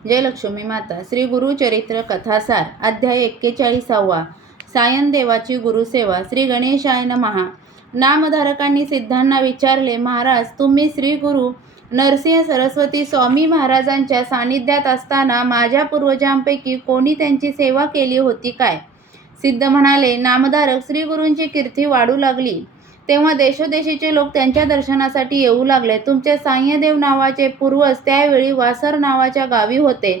जय लक्ष्मी माता. श्री गुरुचरित्र कथासार अध्याय 41. सायन देवाची गुरुसेवा. श्री गणेशाय नमः. नामधारकांनी सिद्धांना विचारले, महाराज, तुम्ही श्री गुरु नरसिंह सरस्वती स्वामी महाराजांच्या सानिध्यात असताना माझ्या पूर्वजांपैकी कोणी त्यांची सेवा केली होती काय? सिद्ध म्हणाले, नामधारक, श्री गुरूंची कीर्ती वाढू लागली तेव्हा देशोदेशीचे लोक त्यांच्या दर्शनासाठी येऊ लागले. तुमचे सायदेव नावाचे पूर्वज त्यावेळी वासर नावाच्या गावी होते.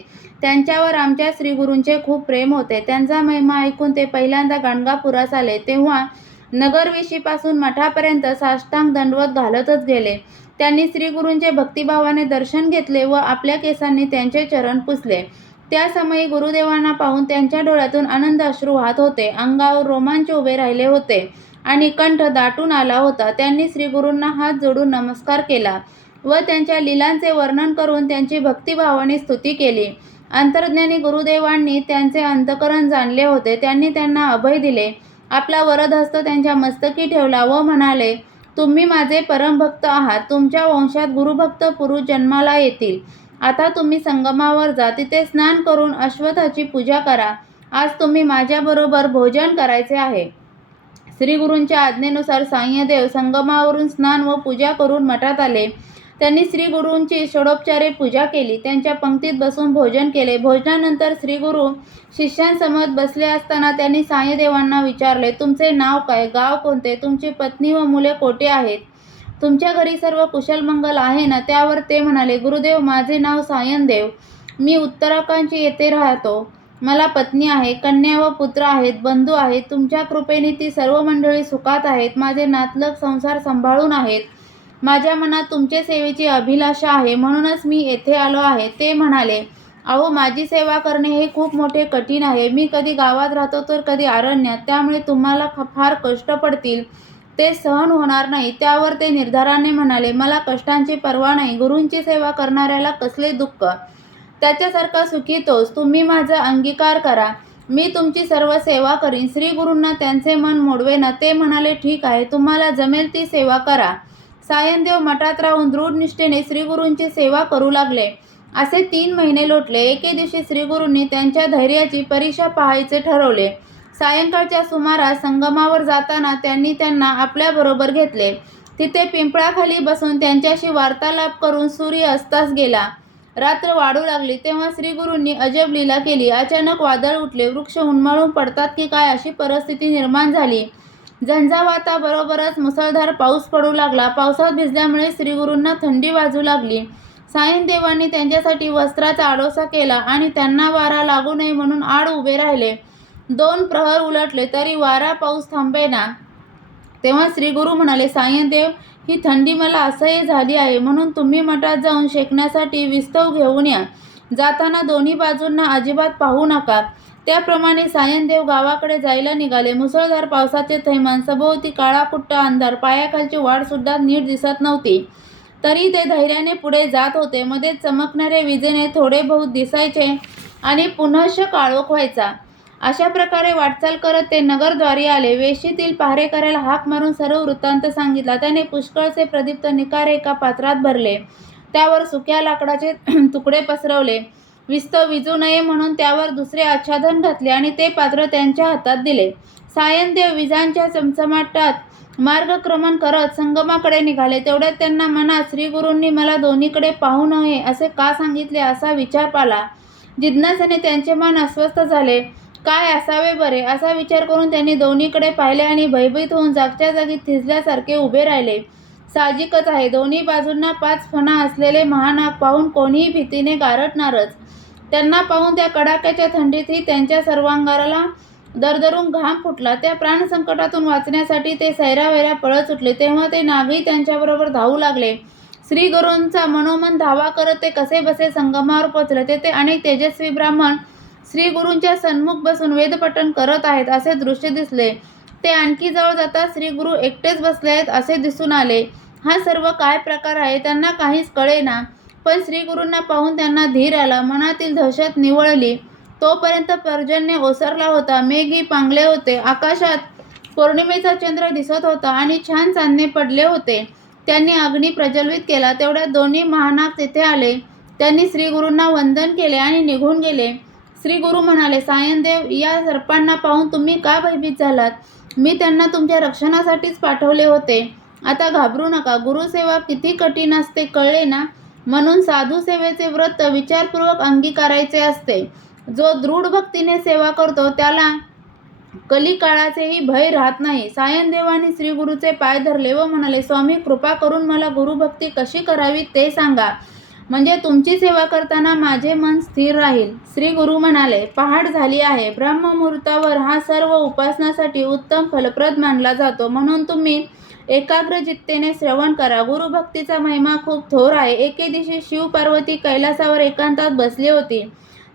त्यांच्यावर आमच्या श्रीगुरूंचे खूप प्रेम होते. त्यांचा महिमा ऐकून ते पहिल्यांदा गाणगापुरास आले. तेव्हा नगरविशीपासून मठापर्यंत साष्टांग दंडवत घालतच गेले. त्यांनी श्रीगुरूंचे भक्तिभावाने दर्शन घेतले व आपल्या केसांनी त्यांचे चरण पुसले. त्या समयी गुरुदेवांना पाहून त्यांच्या डोळ्यातून आनंद अश्रू वाहत होते. अंगावर रोमांच उभे राहिले होते आणि कंठ दाटून आला होता. त्यांनी श्रीगुरूंना हात जोडून नमस्कार केला व त्यांच्या लीलांचे वर्णन करून त्यांची भक्तिभावाने स्तुती केली. अंतर्ज्ञानी गुरुदेवांनी त्यांचे अंतःकरण जाणले होते. त्यांनी त्यांना अभय दिले. आपला वरदहस्त त्यांच्या मस्तकी ठेवला व म्हणाले, तुम्ही माझे परमभक्त आहात. तुमच्या वंशात गुरुभक्त पुरुष जन्माला येतील. आता तुम्ही संगमावर जा. तिथे स्नान करून अश्वत्थाची पूजा करा. आज तुम्ही माझ्याबरोबर भोजन करायचे आहे. श्रीगुरूंच्या आज्ञेनुसार सायदेव संगमावरून स्नान व पूजा करून मठात आले. त्यांनी श्रीगुरूंची षोडोपचारे पूजा केली. त्यांच्या पंक्तीत बसून भोजन केले. भोजनानंतर श्रीगुरू शिष्यांसमवेत बसले असताना त्यांनी सायदेवांना विचारले, तुमचे नाव काय, गाव कोणते, तुमची पत्नी व मुले कोठे आहेत, तुमच्या घरी सर्व कुशलमंगल आहे ना? त्यावर ते म्हणाले, गुरुदेव, माझे नाव सायनदेव. मी उत्तराकांची येथे राहतो. मला पत्नी आहे, कन्या व पुत्र आहेत, बंधू आहेत. तुमच्या कृपेने ती सर्व मंडळी सुखात आहेत. माझे नातलग संसार सांभाळून आहेत. माझ्या मनात तुमचे सेवेची अभिलाषा आहे, म्हणूनच मी येथे आलो आहे. ते म्हणाले, अहो, माझी सेवा करणे हे खूप मोठे कठीण आहे. मी कधी गावात राहतो तर कधी अरण्यात. त्यामुळे तुम्हाला फार कष्ट पडतील. ते सहन होणार नाही. त्यावर ते निर्धाराने म्हणाले, मला कष्टांची पर्वा नाही. गुरूंची सेवा करणाऱ्याला कसले दुःख, त्याच्यासारखा सुखी तोच. तुम्ही माझा अंगीकार करा. मी तुमची सर्व सेवा करीन. श्रीगुरूंना त्यांचे मन मोडवेना. ते म्हणाले, ठीक आहे, तुम्हाला जमेल ती सेवा करा. सायनदेव मठात राहून दृढ निष्ठेने श्रीगुरूंची सेवा करू लागले. असे 3 महिने लोटले. एके दिवशी श्रीगुरूंनी त्यांच्या धैर्याची परीक्षा पाहायचे ठरवले. सायंकाळच्या सुमारास संगमावर जाताना त्यांनी त्यांना आपल्याबरोबर घेतले. तिथे पिंपळाखाली बसून त्यांच्याशी वार्तालाप करून सूर्य अस्तास गेला. रात्र वाढू लागली. तेव्हा श्रीगुरूंनी अजब लीला केली. अचानक वादळ उठले. वृक्ष उन्मळून पडतात की काय अशी परिस्थिती निर्माण झाली. झंझावाताबरोबरच मुसळधार पाऊस पडू लागला. पावसात भिजल्यामुळे श्रीगुरूंना थंडी वाजू लागली. सायनदेवांनी त्यांच्यासाठी वस्त्राचा आडोसा केला आणि त्यांना वारा लागू नये म्हणून आड उभे राहिले. 2 प्रहर उलटले तरी वारा पाऊस थांबेना. तेव्हा श्रीगुरू म्हणाले, सायनदेव, ही थंडी मला असह्य झाली आहे, म्हणून तुम्ही मठात जाऊन शेकण्यासाठी विस्तव घेऊन या. जाताना दोन्ही बाजूंना अजिबात पाहू नका. त्याप्रमाणे सायनदेव गावाकडे जायला निघाले. मुसळधार पावसाचे थैमान, सभोवती काळाकुट्ट अंधार, पायाखालची वाट सुद्धा नीट दिसत नव्हती. तरी ते धैर्याने पुढे जात होते. मध्ये चमकणाऱ्या विजेने थोडे बहुत दिसायचे आणि पुनश्च काळोख व्हायचा. अशा प्रकारे वाटचाल करत ते नगरद्वारी आले. वेशीतील पहारेकऱ्याला हाक मारून सर्व वृत्तांत सांगितला. त्याने पुष्कळचे प्रदीप्त निकार एका पात्रात भरले. त्यावर सुक्या लाकडाचे तुकडे पसरवले. विस्तव विजू नये म्हणून त्यावर दुसरे आच्छादन घातले आणि ते पात्र त्यांच्या हातात दिले. सायनदेव विजांच्या चमचमाटात मार्गक्रमण करत संगमाकडे निघाले. तेवढ्यात त्यांना मनात श्रीगुरूंनी मला दोन्हीकडे पाहू नये असे का सांगितले असा विचार आला. जिज्ञासेने त्यांचे मन अस्वस्थ झाले. काय असावे बरे असा विचार करून त्यांनी दोन्हीकडे पाहिले आणि भयभीत होऊन जागच्या जागी थिजल्यासारखे उभे राहिले. साहजिकच आहे, दोन्ही बाजूंना 5 फणा असलेले महानाग पाहून कोणीही भीतीने गारटणारच. त्यांना पाहून त्या कडाक्याच्या थंडीतही त्यांच्या सर्वांगाला दरदरून घाम फुटला. त्या प्राणसंकटातून वाचण्यासाठी ते सैरावैरा पळत सुटले. तेव्हा ते नागही त्यांच्याबरोबर धावू लागले. श्रीगुरूंचा मनोमन धावा करत ते कसेबसे संगमावर पोचले. तेथे अनेक तेजस्वी ब्राह्मण श्रीगुरूंच्या सन्मुख बसून वेदपठण करत आहेत असे दृश्य दिसले. ते आणखी जवळ जाता श्रीगुरू एकटेच बसले आहेत असे दिसून आले. हा सर्व काय प्रकार आहे त्यांना काहीच कळेना. पण श्रीगुरूंना पाहून त्यांना धीर आला. मनातील दहशत निवळली. तोपर्यंत पर्जन्य ओसरला होता. मेघही पांगले होते. आकाशात पौर्णिमेचा चंद्र दिसत होता आणि छान चांदणे पडले होते. त्यांनी अग्नी प्रज्वलित केला. तेवढ्यात दोन्ही महानाग तिथे आले. त्यांनी श्री गुरूंना वंदन केले आणि निघून गेले. श्री गुरु म्हणाले, सायनदेव, या सर्पांना पाहून तुम्ही का भयभीत झालात? मी त्यांना तुमच्या रक्षणासाठीच पाठवले होते. आता घाबरू नका. गुरुसेवा किती कठीण असते कळले ना? म्हणून साधू सेवेचे व्रत विचारपूर्वक अंगीकारायचे असते. जो दृढ भक्तीने सेवा करतो त्याला कलिकाळाचेही भय राहत नाही. सायनदेवाने श्री गुरुचे पाय धरले व म्हणाले, स्वामी, कृपा करून मला गुरुभक्ती कशी करावी ते सांगा, म्हणजे तुमची सेवा करताना माझे मन स्थिर राहील. श्री गुरु म्हणाले, पहाट झाली आहे. ब्रह्ममुहूर्तावर हा सर्व उपासनासाठी उत्तम फलप्रद मानला जातो, म्हणून तुम्ही एकाग्र चित्तेने श्रवण करा. गुरुभक्तीचा महिमा खूप थोर आहे. एके दिवशी शिव पार्वती कैलासावर एकांतात बसली होती.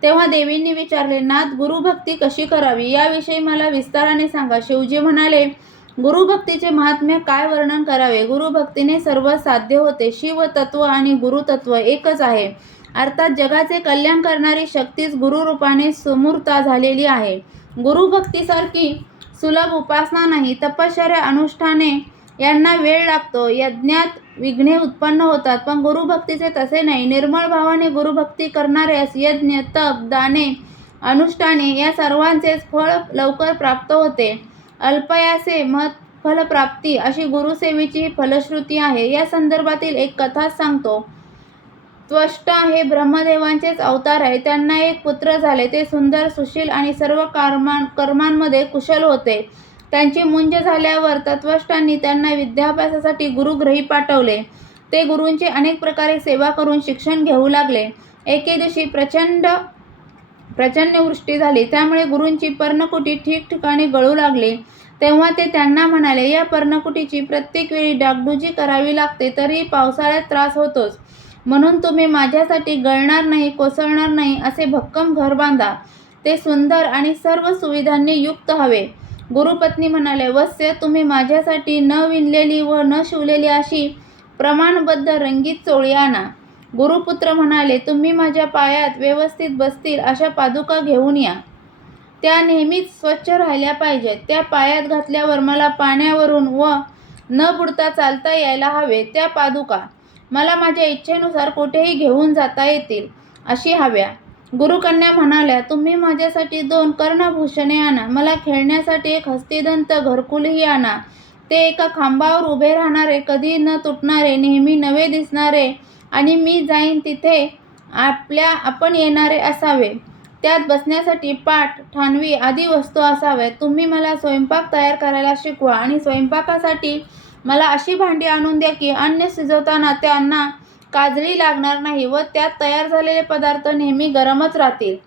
तेव्हा देवींनी विचारले, नाथ, गुरुभक्ती कशी करावी याविषयी मला विस्ताराने सांगा. शिवजी म्हणाले, गुरुभक्तीचे महात्म्य काय वर्णन करावे? गुरुभक्तीने सर्व साध्य होते. शिवतत्व आणि गुरुतत्व एकच आहे. अर्थात जगाचे कल्याण करणारी शक्तीच गुरुरूपाने समूर्त झालेली आहे. गुरुभक्तीसारखी सुलभ उपासना नाही. तपश्चर्या, अनुष्ठाने यांना वेळ लागतो. यज्ञात विघ्ने उत्पन्न होतात, पण गुरुभक्तीचे तसे नाही. निर्मळ भावाने गुरुभक्ती करणाऱ्यास यज्ञ, तप, दाने, अनुष्ठाने या सर्वांचेच फळ लवकर प्राप्त होते. अल्पयासे महत्फलप्राप्ती अशी गुरुसेवेची फलश्रुती आहे. या संदर्भातील एक कथा सांगतो. त्वष्टा हे ब्रह्मदेवांचेच अवतार आहे. त्यांना एक पुत्र झाले. ते सुंदर, सुशील आणि सर्व कर्मांमध्ये कुशल होते. त्यांची मुंज झाल्यावर त्वष्टांनी त्यांना विद्याभ्यासासाठी गुरुगृही पाठवले. ते गुरूंची अनेक प्रकारे सेवा करून शिक्षण घेऊ लागले. एके दिवशी प्रचंड वृष्टी झाली. त्यामुळे गुरूंची पर्णकुटी ठिकठिकाणी गळू लागली. तेव्हा ते त्यांना म्हणाले, या पर्णकुटीची प्रत्येक वेळी डागडुजी करावी लागते, तरी पावसाळ्यात त्रास होतोच. म्हणून तुम्ही माझ्यासाठी गळणार नाही, कोसळणार नाही असे भक्कम घर बांधा. ते सुंदर आणि सर्व सुविधांनी युक्त हवे. गुरुपत्नी म्हणाले, वत्स्य, तुम्ही माझ्यासाठी न विणलेली व न शिवलेली अशी प्रमाणबद्ध रंगीत चोळी आणा. गुरुपुत्र म्हणाले, तुम्ही माझ्या पायात व्यवस्थित बसतील अशा पादुका घेऊन या. त्या नेहमीच स्वच्छ राहिल्या पाहिजेत. त्या पायात घातल्यावर मला पाण्यावरून व न बुडता चालता यायला हवे. त्या पादुका मला माझ्या इच्छेनुसार कुठेही घेऊन जाता येतील अशी हव्या. गुरुकन्या म्हणाल्या, तुम्ही माझ्यासाठी 2 कर्णभूषणे आणा. मला खेळण्यासाठी एक हस्तिदंत घरकुलही आणा. ते एका खांबावर उभे राहणारे, कधी न तुटणारे, नेहमी नवे दिसणारे आणि मी जाईन तिथे आपण येणारे असावे. त्यात बसण्यासाठी पाट, ठाणवी आदी वस्तू असाव्यात. तुम्ही मला स्वयंपाक तयार करायला शिकवा आणि स्वयंपाकासाठी मला अशी भांडी आणून द्या की अन्न शिजवताना त्यांना काजळी लागणार नाही व त्यात तयार झालेले पदार्थ नेहमी गरमच राहतील.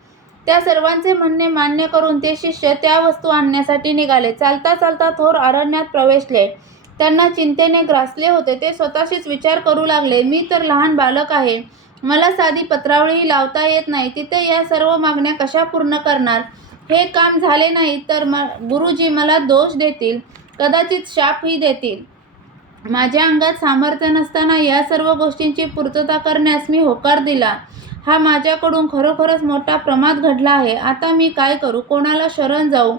त्या सर्वांचे म्हणणे मान्य करून ते शिष्य त्या वस्तू आणण्यासाठी निघाले. चालता चालता थोर अरण्यात प्रवेशले. त्यांना चिंतेने ग्रासले होते. ते स्वतःशीच विचार करू लागले, मी तर लहान बालक आहे. मला साधी पत्रावळीही लावता येत नाही. तिथे या सर्व मागण्या कशा पूर्ण करणार? हे काम झाले नाही तर गुरुजी मला दोष देतील, कदाचित शापही देतील. माझ्या अंगात सामर्थ्य नसताना या सर्व गोष्टींची पूर्तता करण्यास मी होकार दिला. हा माझ्याकडून खरोखरच मोठा प्रमाद घडला आहे. आता मी काय करू? कोणाला शरण जाऊ?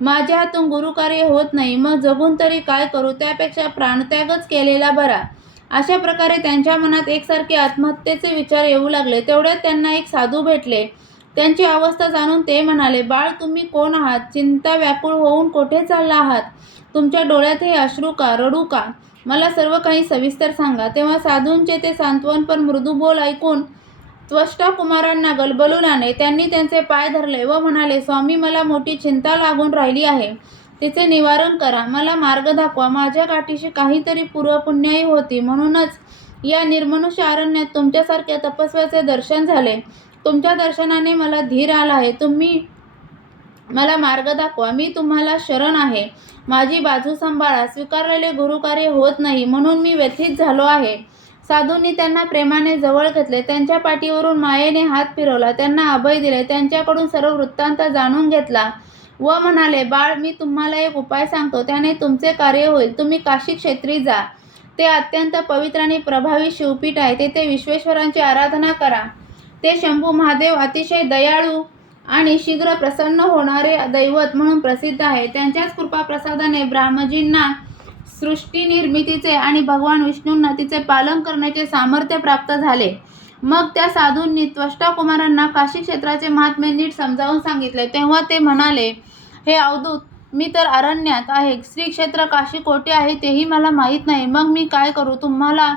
माझ्या हातून गुरुकार्य होत नाही. मग जगून तरी काय करू? त्यापेक्षा प्राणत्यागच केलेला बरा. अशा प्रकारे त्यांच्या मनात एकसारखे आत्महत्येचे विचार येऊ लागले. तेवढ्यात त्यांना एक साधू भेटले. त्यांची अवस्था जाणून ते म्हणाले, बाळ, तुम्ही कोण आहात? चिंता व्याकुळ होऊन कोठे चालला आहात? तुमच्या डोळ्यात हे अश्रू का? रडू का? मला सर्व काही सविस्तर सांगा. तेव्हा साधूंचे ते सांत्वनपर मृदू बोल ऐकून त्वष्टा कुमारांना गलबलून आले. त्यांनी त्यांचे पाय धरले व म्हणाले, स्वामी, मला मोठी चिंता लागून राहिली आहे. तिचे निवारण करा. मला मार्ग दाखवा. माझ्या गाठीशी काहीतरी पूर्वपुण्याई होती, म्हणूनच या निर्मनुष्य अरण्यात तुमच्यासारख्या तपस्व्याचे दर्शन झाले. तुमच्या दर्शनाने मला धीर आला आहे. तुम्ही मला मार्ग दाखवा. मी तुम्हाला शरण आहे. माझी बाजू सांभाळा. स्वीकारलेले गुरुकार्य होत नाही, म्हणून मी व्यथित झालो आहे. साधूंनी त्यांना प्रेमाने जवळ घेतले. त्यांच्या पाठीवरून मायेने हात फिरवला. त्यांना अभय दिले. त्यांच्याकडून सर्व वृत्तांत जाणून घेतला व म्हणाले, बाळ, मी तुम्हाला एक उपाय सांगतो. त्याने तुमचे कार्य होईल. तुम्ही काशी क्षेत्री जा. ते अत्यंत पवित्र आणि प्रभावी शिवपीठ आहे. तेथे विश्वेश्वरांची आराधना करा. ते शंभू महादेव अतिशय दयाळू आणि शीघ्र प्रसन्न होणारे दैवत म्हणून प्रसिद्ध आहे. त्यांच्याच कृपाप्रसादाने ब्रह्मजींना सृष्टी निर्मितीचे आणि भगवान विष्णूंना तिचे पालन करण्याचे सामर्थ्य प्राप्त झाले. मग त्या साधूंनी त्वष्टा कुमारांना काशी क्षेत्राचे महात्म्य नीट समजावून सांगितले. तेव्हा ते म्हणाले, हे अवधूत, मी तर अरण्यात आहे. श्री क्षेत्र काशी कोठे आहे तेही मला माहीत नाही. मग मी काय करू? तुम्हाला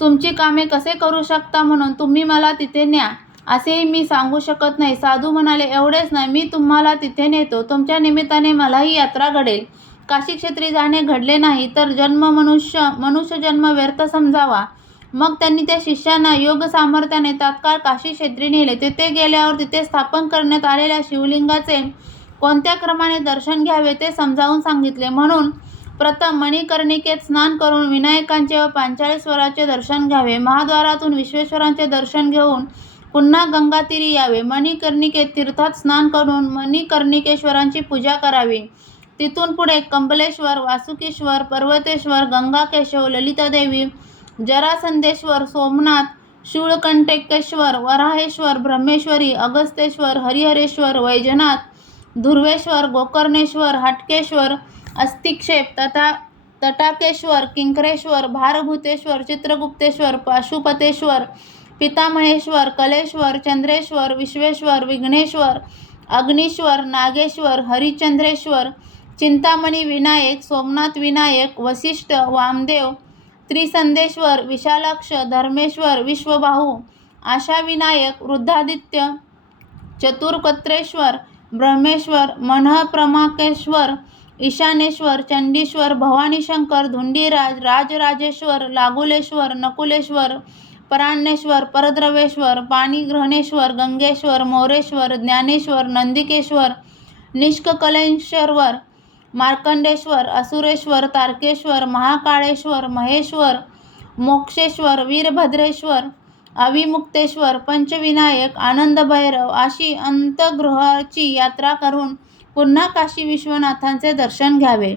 तुमची कामे कसे करू शकता म्हणून तुम्ही मला तिथे न्या, असेही मी सांगू शकत नाही. साधू म्हणाले, एवढेच नाही, मी तुम्हाला तिथे नेतो. तुमच्या निमित्ताने मलाही यात्रा घडेल. काशी क्षेत्री जाणे घडले नाही तर मनुष्य जन्म व्यर्थ समजावा. मग त्यांनी त्या शिष्यांना योग सामर्थ्याने तात्काळ काशी क्षेत्री नेले. तिथे गेल्यावर तिथे स्थापन करण्यात आलेल्या शिवलिंगाचे कोणत्या क्रमाने दर्शन घ्यावे ते समजावून सांगितले. म्हणून प्रथम मणिकर्णिकेत स्नान करून विनायकांचे व पांचाळेश्वराचे दर्शन घ्यावे. महाद्वारातून विश्वेश्वरांचे दर्शन घेऊन पुन्हा गंगातीरी यावे. मणिकर्णिकेत तीर्थात स्नान करून मणिकर्णिकेश्वरांची पूजा करावी. तिथून पुढे कंबलेश्वर, वासुकीश्वर, पर्वतेश्वर, गंगाकेशव, ललितादेवी, जरासंधेश्वर, सोमनाथ, शूळकंठकेश्वर, वराहेश्वर, ब्रह्मेश्वरी, अगस्तेश्वर, हरिहरेश्वर, वैजनाथ, धुर्वेश्वर, गोकर्णेश्वर, हाटकेश्वर, अस्तिक्षेप, तटाकेश्वर, किंकरेश्वर, भारभूतेश्वर, चित्रगुप्तेश्वर, पाशुपतेश्वर, पितामहेश्वर, कलेश्वर, चंद्रेश्वर, विश्वेश्वर, विघ्नेश्वर, अग्नीश्वर, नागेश्वर, हरिश्चंद्रेश्वर, चिंतामणी विनायक, सोमनाथ विनायक, वसिष्ठ, वामदेव, त्रिसंदेश्वर, विशालाक्ष, धर्मेश्वर, विश्वबाहू, आशाविनायक, वृद्धादित्य, चतुर्कत्रेश्वर, ब्रह्मेश्वर, मनःप्रमाकेश्वर, ईशानेश्वर, चंडीश्वर, भवानीशंकर, धुंडीराज, राजराजेश्वर, लागुलेश्वर, नकुलेश्वर, पराण्येश्वर, परद्रवेश्वर, पाणिग्रहणेश्वर, गंगेश्वर, मोरेश्वर, ज्ञानेश्वर, नंदिकेश्वर, निष्कलेश्वर, मार्कंडेश्वर, असुरेश्वर, तारकेश्वर, महाकाळेश्वर, महेश्वर, मोक्षेश्वर, वीरभद्रेश्वर, अविमुक्तेश्वर, पंचविनायक, आनंदभैरव अशी अंतर्गृहाची यात्रा करून पुन्हा काशी विश्वनाथांचे दर्शन घ्यावे.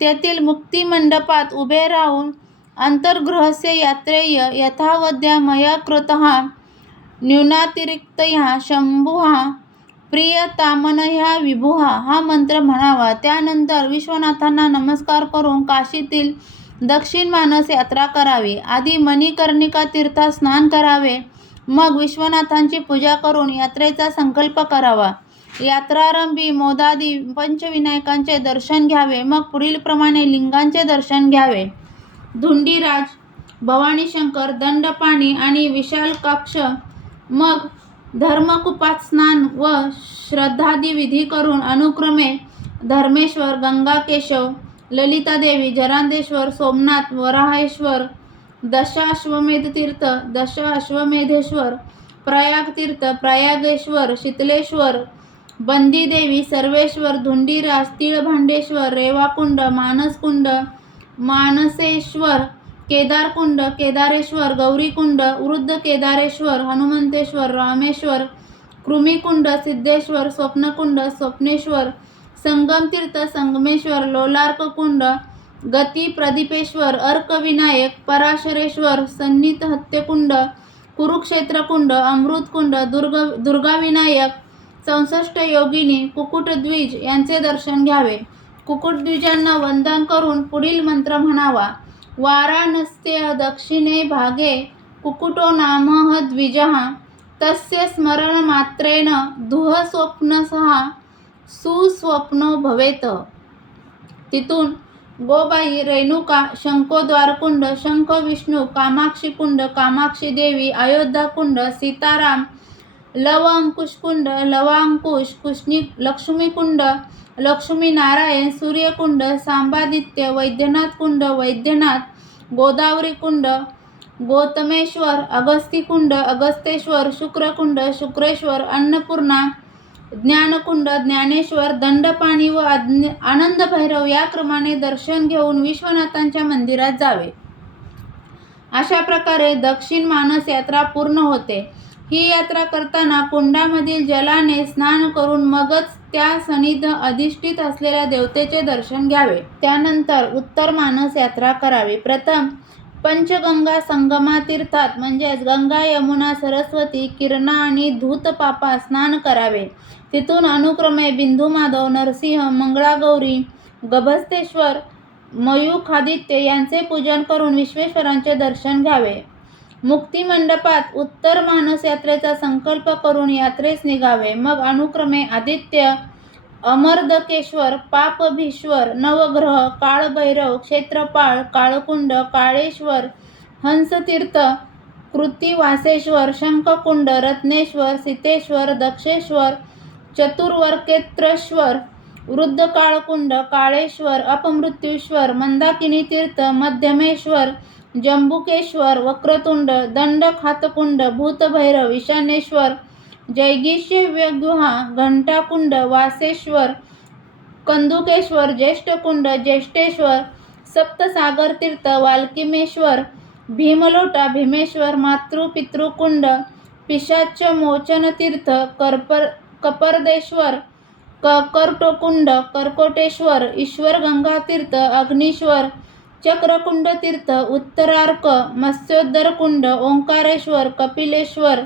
तेथील मुक्तिमंडपात उभे राहून अंतर्गृहस्य यात्रेय यथावद्या मया कृतः न्यूनातिरिक्तया शंभुः प्रियतामनया विभुः हा मंत्र म्हणावा. त्यानंतर विश्वनाथांना नमस्कार करून काशीतील दक्षिण मानस यात्रा करावी. आधी मणिकर्णिका तीर्थात स्नान करावे. मग विश्वनाथांची पूजा करून यात्रेचा संकल्प करावा. यात्रारंभी मोदादी पंचविनायकांचे दर्शन घ्यावे. मग पुढील प्रमाणे लिंगांचे दर्शन घ्यावे. धुंडीराज, भवानीशंकर, दंडपाणी आणि विशालकाक्ष. मग धर्मकुपात स्नान व श्राद्धादी विधी करून अनुक्रमे धर्मेश्वर, गंगाकेशव, ललितादेवी, जरांदेश्वर, सोमनाथ, वराहेश्वर, दशाश्वमेधतीर्थ, दशाश्वमेधेश्वर, प्रयागतीर्थ, प्रयागेश्वर, शीतलेश्वर, बंदीदेवी, सर्वेश्वर, धुंडीराज, तिळभांडेश्वर, रेवाकुंड, मानसकुंड, मानसेश्वर, केदारकुंड, केदारेश्वर, गौरीकुंड, वृद्ध केदारेश्वर, हनुमंतेश्वर, रामेश्वर, कृमिकुंड, सिद्धेश्वर, स्वप्नकुंड, स्वप्नेश्वर, संगमतीर्थ, संगमेश्वर, लोलार्ककुंड, गती प्रदीपेश्वर, अर्कविनायक, पराशरेश्वर, सन्निधहत्यकुंड, कुरुक्षेत्रकुंड, अमृतकुंड, दुर्गाविनायक, 64 योगिनी, कुकुटद्विज यांचे दर्शन घ्यावे. कुकुटद्विजांना वंदन करून पुढील मंत्र म्हणावा. वाराणस्यः दक्षिणे भागे कुकुटो नामः द्विजः तस्य स्मरणमात्रेण दुःस्वप्नसः सुस्वप्नो भवेत्. तिथून गोबाई, रेणुका, शंखोद्वारकुंड, शंख विष्णू, कामाक्षीकुंड, कामाक्षी देवी, अयोध्याकुंड, सीताराम, लवअंकुशकुंड, लवांकुश, लक्ष्मीकुंड, लक्ष्मीनारायण, सूर्यकुंड, सांबादित्य, वैद्यनाथकुंड, वैद्यनाथ, गोदावरीकुंड, गौतमेश्वर, अगस्तीकुंड, अगस्तेश्वर, शुक्रकुंड, शुक्रेश्वर, अन्नपूर्णा, ज्ञानकुंड, ज्ञानेश्वर, दंडपाणी व आनंदभैरव या क्रमाने दर्शन घेऊन विश्वनाथांच्या मंदिरात जावे. अशा प्रकारे दक्षिण मानस यात्रा पूर्ण होते. ही यात्रा करताना कुंडामधील जलाने स्नान करून मगच त्या सन्निध अधिष्ठित असलेल्या देवतेचे दर्शन घ्यावे. त्यानंतर उत्तर मानस यात्रा करावी. प्रथम पंचगंगा संगमा तीर्थात म्हणजेच गंगा, यमुना, सरस्वती, किरणा आणि धूतपापा स्नान करावे. तिथून अनुक्रमे बिंदुमाधव, नरसिंह, मंगळागौरी, गभस्तेश्वर, मयूखादित्य यांचे पूजन करून विश्वेश्वरांचे दर्शन घ्यावे. मुक्तिमंडपात उत्तर मानस यात्रेचा संकल्प करून यात्रेस निघावे. मग अनुक्रमे आदित्य, अमर्दकेश्वर, पापभीश्वर, नवग्रह, काळभैरव, क्षेत्रपाळ, काळकुंड, काळेश्वर, हंसतीर्थ, कृत्तिवासेश्वर, शंखकुंड, रत्नेश्वर, सितेश्वर, दक्षेश्वर, चतुर्वर्केत्रेश्वर, वृद्धकाळकुंड, काळेश्वर, अपमृत्यूश्वर, मंदाकिनी तीर्थ, मध्यमेश्वर, जंबुकेश्वर, वक्रतुंड, दंडखातकुंड, भूतभैरव, ईशानेश्वर, जैगिष्यव्यगुहा, घंटाकुंड, वासेश्वर, कंदुकेश्वर, ज्येष्ठकुंड, ज्येष्ठेश्वर, सप्तसागरतीर्थ, वाल्किमेश्वर, भीमलोटा, भीमेश्वर, मातृपितृकुंड, पिशाचमोचनतीर्थ, कपर्देश्वर, कर्कोटकुंड, कर्कोटेश्वर, ईश्वर गंगातीर्थ, अग्नीश्वर, चक्रकुंडतीर्थ, उत्तरार्क, मत्स्योदरकुंड, ओंकारेश्वर, कपिलेश्वर,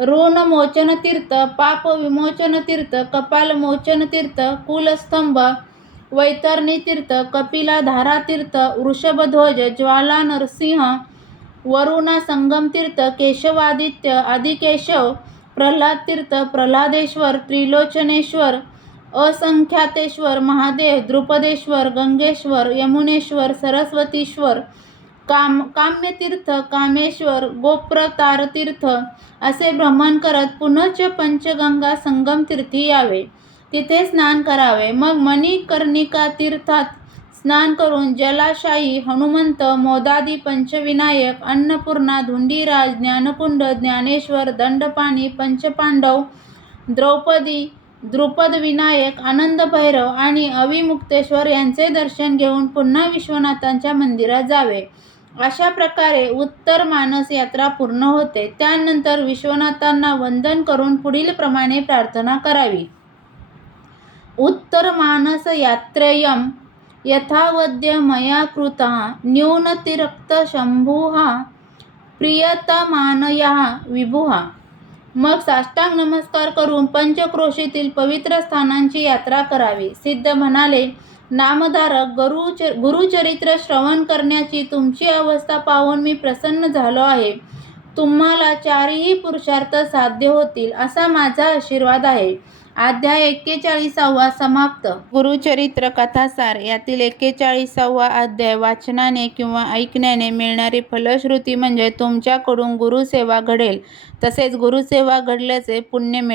ऋणमोचनतीर्थ, पापविमोचनतीर्थ, कपालमोचनतीर्थ, कुलस्तंभ, वैतरणीतीर्थ, कपिलाधारातीर्थ, वृषभध्वज, ज्वाला नरसिंह, वरुणा संगमतीर्थ, केशवादित्य, आदिकेशव, प्रल्हादतीर्थ, प्रल्हादेश्वर, त्रिलोचनेश्वर, असंख्यातेश्वर, महादेव, द्रुपदेश्वर, गंगेश्वर, यमुनेश्वर, सरस्वतीश्वर, काम्यतीर्थ, कामेश्वर, गोप्रतारतीर्थ असे भ्रमण करत पुनश्च पंचगंगा संगमतीर्थी यावे. तिथे स्नान करावे. मग मणिकर्णिका तीर्थात स्नान करून जलाशायी, हनुमंत, मोदादी, पंचविनायक, अन्नपूर्णा, धुंडीराज, ज्ञानकुंड, ज्ञानेश्वर, दंडपाणी, पंचपांडव, द्रौपदी, द्रुपदविनायक, आनंदभैरव आणि अविमुक्तेश्वर यांचे दर्शन घेऊन पुन्हा विश्वनाथांच्या मंदिरात जावे. अशा प्रकारे उत्तर मानस यात्रा पूर्ण होते. त्यानंतर विश्वनाथांना वंदन करून पुढील प्रमाणे प्रार्थना करावी. उत्तर मानस यात्रेयं यथावद्य मया कृतः न्यूनतिरक्त शंभुः प्रियतमानयः विभुः. मग साष्टांग नमस्कार करून पंचक्रोशीतील पवित्र स्थानांची यात्रा करावी. सिद्ध म्हणाले, नामधारक, गुरुचरित्र श्रवण करण्याची तुमची अवस्था पाहून मी प्रसन्न झालो आहे. तुम्हाला चारही पुरुषार्थ साध्य होतील असा माझा आशीर्वाद आहे. अध्याय 41 समाप्त. गुरुचरित्र कथासार यातील 41वा अध्याय वाचनाने किंवा ऐकण्याने मिळणारी फलश्रुती म्हणजे तुमच्याकडून गुरुसेवा घडेल, तसेच गुरुसेवा घडल्याचे पुण्य मिळेल.